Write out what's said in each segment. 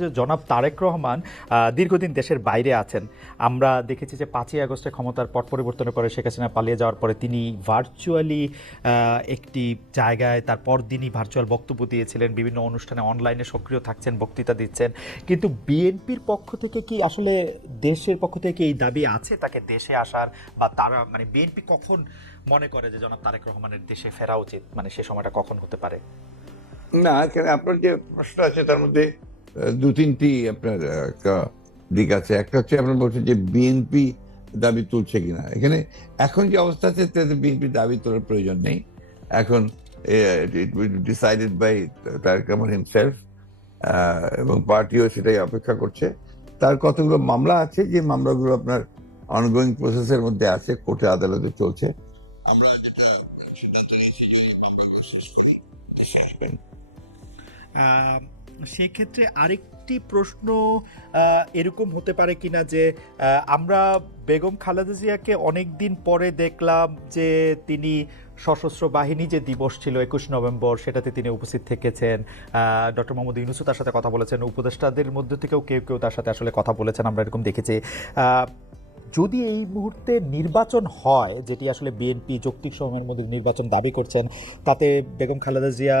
যে জনাব তারেক রহমান দীর্ঘদিন দেশের বাইরে আছেন। আমরা দেখেছি যে পাঁচই আগস্টে ক্ষমতার পট পরিবর্তনের পরে শেখ হাসিনা পালিয়ে যাওয়ার পরে তিনি ভার্চুয়ালি একটি জায়গায়, তার পরদিনই ভার্চুয়াল বক্তব্য দিয়েছিলেন, বিভিন্ন অনুষ্ঠানে অনলাইনে সক্রিয় থাকছেন, বক্তৃতা দিচ্ছেন। কিন্তু বিএনপির পক্ষ থেকে কি আসলে দেশের পক্ষ থেকে এই দাবি আছে তাকে দেশে আসার? বা তারা মানে বিএনপি কখন মনে করে যে জনাব তারেক রহমানের দেশে ফেরা উচিত? মানে সে সময়টা কখন হতে পারে? না, আপনার যে প্রশ্ন আছে তার মধ্যে দু তিনটি আপনার দিক আছে। একটা হচ্ছে আপনার বলছেন যে বিএনপি দাবি তুলছে কিনা। এখানে এখন যে অবস্থা আছে, তাতে বিএনপি দাবি তোলার প্রয়োজন নেই। এখন decided by Tarique Rahman himself এবং পার্টিও সেটাই অপেক্ষা করছে। তার কতগুলো মামলা আছে, যে মামলাগুলো আপনার অনগোয়িং প্রসেসের মধ্যে আছে, কোর্টে আদালতে চলছে, আমরা যেটা সিদ্ধান্ত নিয়েছি যে এই মামলাগুলো শেষ করি সেক্ষেত্রে আরেকটি প্রশ্ন এরকম হতে পারে কিনা যে আমরা বেগম খালেদা জিয়াকে অনেক দিন পরে দেখলাম যে তিনি সশস্ত্র বাহিনী যে দিবস ছিল একুশ নভেম্বর, সেটাতে তিনি উপস্থিত থেকেছেন। ডক্টর মোহাম্মদ ইউনুসও তার সাথে কথা বলেছেন। উপদেষ্টাদের মধ্যে থেকেও কেউ কেউ তার সাথে আসলে কথা বলেছেন, আমরা এরকম দেখেছি। যদি এই মুহূর্তে নির্বাচন হয়, যেটি আসলে বিএনপি যৌক্তিক সময়ের মধ্যে নির্বাচন দাবি করছেন, তাতে বেগম খালেদা জিয়া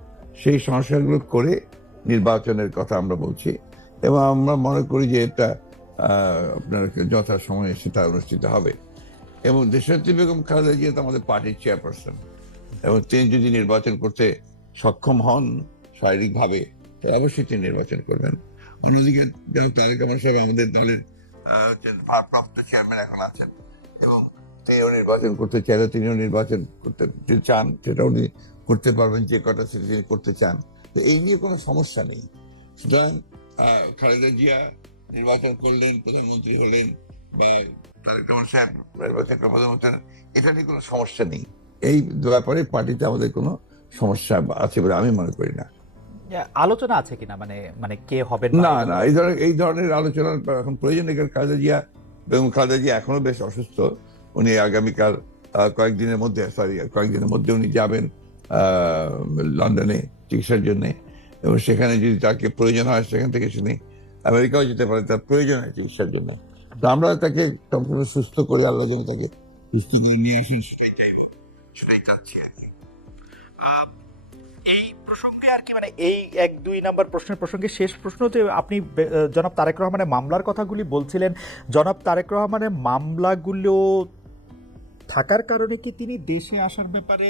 সেই সংস্কারগুলো করে নির্বাচনের কথা আমরা বলছি। এবং আমরা মনে করি যে এটা আপনার যথা সময়ে সেটা অনুষ্ঠিত হবে। এবং দেশাত্রী বেগম খালেদা জিয়া তো আমাদের পার্টির চেয়ারপারসন। এবং তিনি যদি নির্বাচন করতে সক্ষম হন শারীরিকভাবে, তাহলে অবশ্যই তিনি নির্বাচন করবেন। অন্যদিকে তারেক আমার সাহেব আমাদের দলের ভারপ্রাপ্ত চেয়ারম্যান এখন আছেন, এবং তিনিও নির্বাচন করতে চাইলে তিনিও নির্বাচন করতে চান সেটা উনি করতে পারবেন যে কটা সিটি তিনি করতে চান। তো এই নিয়ে কোনো সমস্যা নেই। সুতরাং খালেদা জিয়া নির্বাচন করলেন প্রধানমন্ত্রী হলেন বা তারেক রহমান সাহেব নির্বাচন প্রধানমন্ত্রী এটা নিয়ে কোনো সমস্যা নেই। এই ব্যাপারে পার্টিতে আমাদের কোনো সমস্যা আছে বলে আমি মনে করি না। আলোচনা আছে কিনা? মানে মানে কে হবে না না এই ধরনের এই ধরনের আলোচনার এখন প্রয়োজন নেই কারণ খালেদা জিয়া বেগম খালেদা জিয়া এখনও বেশ অসুস্থ। উনি আগামীকাল কয়েকদিনের মধ্যে সরি কয়েকদিনের মধ্যে উনি যাবেন। লন্ডনে চিকিৎসার জন্য। এবং সেখানে যদি তাকে প্রয়োজন হয়, সেখান থেকে শুনি আমেরিকাও যেতে পারে, তার প্রয়োজন হয় চিকিৎসার জন্য। তো আমরা তাকে সম্পূর্ণ সুস্থ করে আল্লাহ যেন তাকে সুস্থ করে নিয়ে আসেন সেটাই চাইব, সেটাই চাচ্ছি এই প্রসঙ্গে আর কি মানে এই এক, দুই নাম্বার প্রশ্নের প্রসঙ্গে শেষ প্রশ্ন যে আপনি জনাব তারেক রহমানের মামলার কথাগুলি বলছিলেন। জনাব তারেক রহমানের মামলাগুলো থাকার কারণে কি তিনি দেশে আসার ব্যাপারে